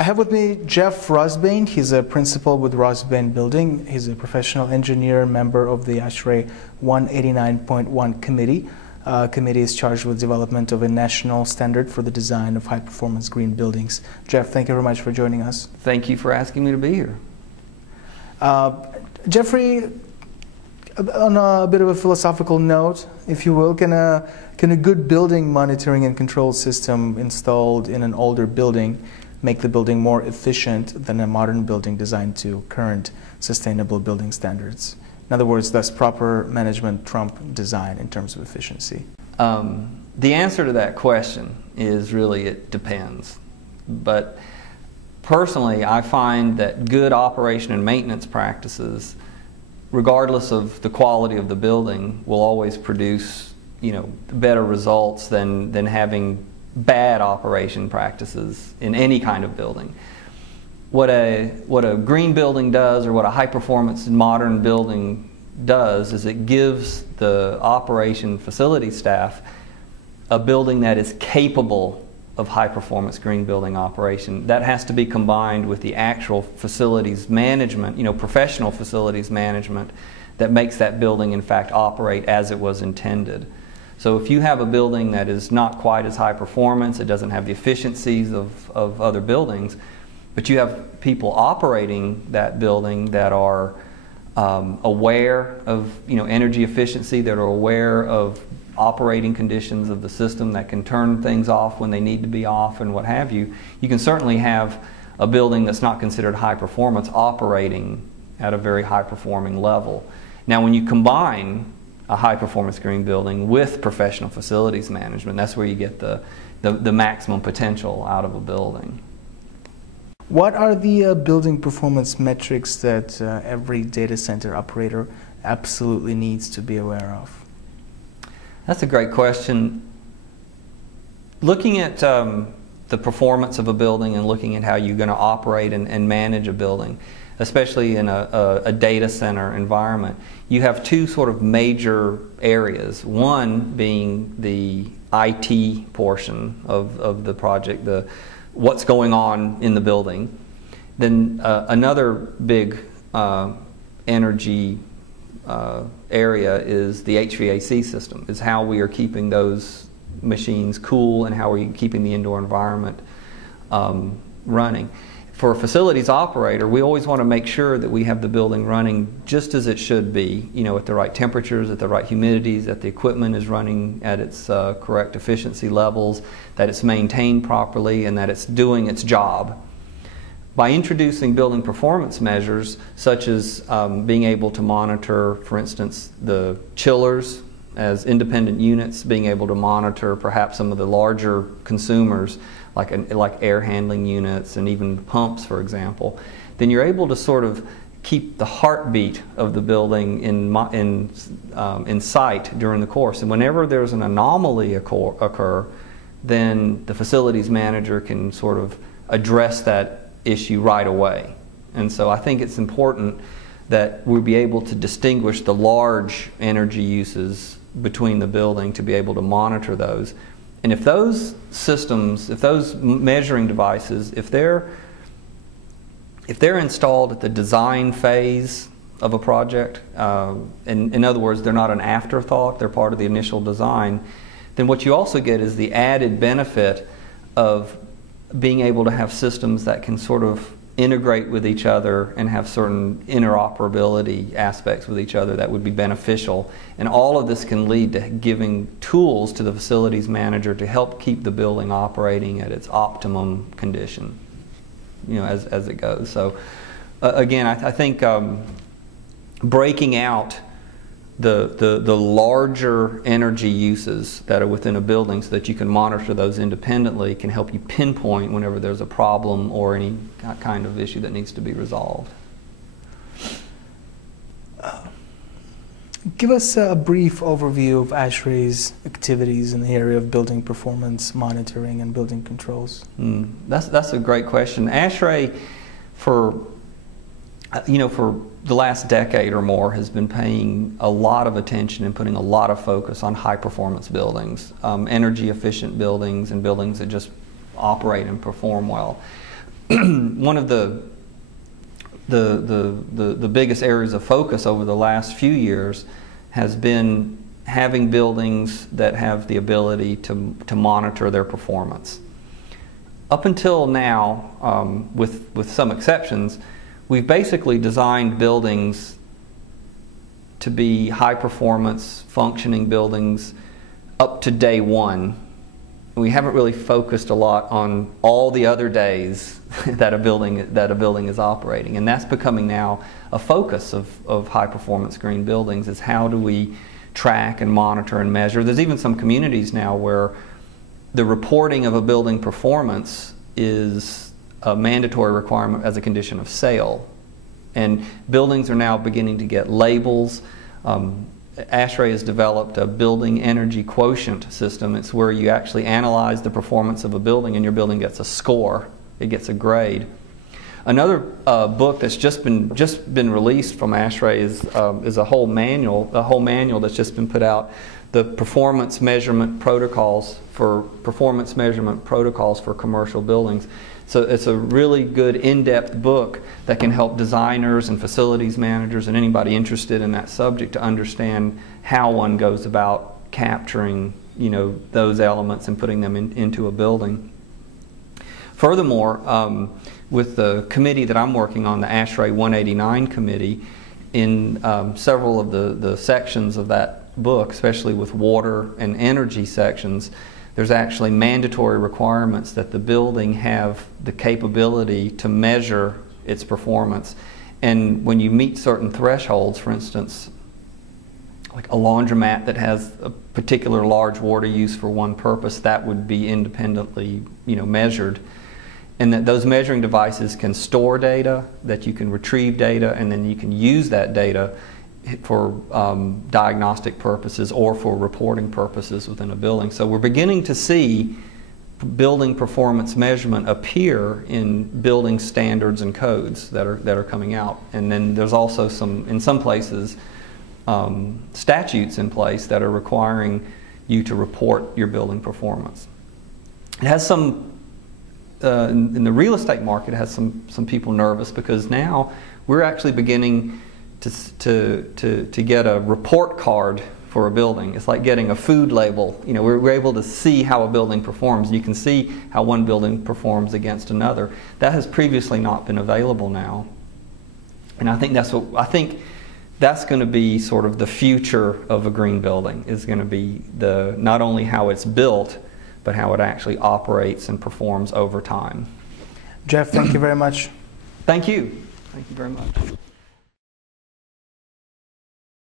I have with me Jeff Ross-Bain. He's a principal with Ross-Bain Building. He's a professional engineer, member of the ASHRAE 189.1 committee. Committee is charged with development of a national standard for the design of high-performance green buildings. Jeff, thank you very much for joining us. Thank you for asking me to be here. Jeffrey, on a bit of a philosophical note, if you will, can a good building monitoring and control system installed in an older building make the building more efficient than a modern building designed to current sustainable building standards? In other words, does proper management trump design in terms of efficiency? The answer to that question is really it depends. But personally, I find that good operation and maintenance practices, regardless of the quality of the building, will always produce, better results than having bad operation practices in any kind of building. What a green building does, or what a high-performance modern building does, is it gives the operation facility staff a building that is capable of high-performance green building operation. That has to be combined with the actual facilities management, professional facilities management, that makes that building in fact operate as it was intended. So if you have a building that is not quite as high performance, it doesn't have the efficiencies of other buildings, but you have people operating that building that are aware of energy efficiency, that are aware of operating conditions of the system, that can turn things off when they need to be off and what have you, you can certainly have a building that's not considered high performance operating at a very high performing level. Now when you combine a high-performance green building with professional facilities management, that's where you get the maximum potential out of a building. What are the building performance metrics that every data center operator absolutely needs to be aware of? That's a great question. Looking at the performance of a building and looking at how you're going to operate and manage a building, especially in a data center environment, you have two sort of major areas. One being the IT portion of the project, what's going on in the building. Then another big energy area is the HVAC system, is how we are keeping those machines cool and how are you keeping the indoor environment running. For a facilities operator, we always want to make sure that we have the building running just as it should be, at the right temperatures, at the right humidities, that the equipment is running at its correct efficiency levels, that it's maintained properly, and that it's doing its job. By introducing building performance measures, such as being able to monitor, for instance, the chillers as independent units, being able to monitor perhaps some of the larger consumers, like air handling units and even pumps, for example, then you're able to sort of keep the heartbeat of the building in sight during the course. And whenever there's an anomaly occur, then the facilities manager can sort of address that issue right away. And so I think it's important that we be able to distinguish the large energy uses between the building to be able to monitor those. And if those systems, if those measuring devices, if they're installed at the design phase of a project, in other words, they're not an afterthought, they're part of the initial design, then what you also get is the added benefit of being able to have systems that can sort of integrate with each other and have certain interoperability aspects with each other that would be beneficial. And all of this can lead to giving tools to the facilities manager to help keep the building operating at its optimum condition, as it goes. So again, I think breaking out the larger energy uses that are within a building so that you can monitor those independently can help you pinpoint whenever there's a problem or any kind of issue that needs to be resolved. Give us a brief overview of ASHRAE's activities in the area of building performance monitoring and building controls. That's a great question. ASHRAE, for the last decade or more, has been paying a lot of attention and putting a lot of focus on high performance buildings, energy efficient buildings, and buildings that just operate and perform well. one of the biggest areas of focus over the last few years has been having buildings that have the ability to monitor their performance. Up until now, with some exceptions, we've basically designed buildings to be high-performance, functioning buildings up to day one. We haven't really focused a lot on all the other days that a building is operating, and that's becoming now a focus of high-performance green buildings. Is how do we track and monitor and measure? There's even some communities now where the reporting of a building performance is a mandatory requirement as a condition of sale. And buildings are now beginning to get labels. ASHRAE has developed a building energy quotient system. It's where you actually analyze the performance of a building and your building gets a score. It gets a grade. Another book that's just been released from ASHRAE is a whole manual that's just been put out, the performance measurement protocols for commercial buildings. So it's a really good in-depth book that can help designers and facilities managers and anybody interested in that subject to understand how one goes about capturing, those elements and putting them into a building. Furthermore, with the committee that I'm working on, the ASHRAE 189 committee, in several of the sections of that book, especially with water and energy sections, there's actually mandatory requirements that the building have the capability to measure its performance. And when you meet certain thresholds, for instance, like a laundromat that has a particular large water use for one purpose, that would be independently, measured. And that those measuring devices can store data, that you can retrieve data, and then you can use that data for diagnostic purposes or for reporting purposes within a building. So we're beginning to see building performance measurement appear in building standards and codes that are coming out. And then there's also in some places, statutes in place that are requiring you to report your building performance. It has some, in the real estate market, it has some people nervous because now we're actually beginning to get a report card for a building. It's like getting a food label. We're able to see how a building performs. You can see how one building performs against another. That has previously not been available now. And I think that's going to be sort of the future of a green building, is going to be not only how it's built, but how it actually operates and performs over time. Jeff, thank you very much. Thank you. Thank you very much.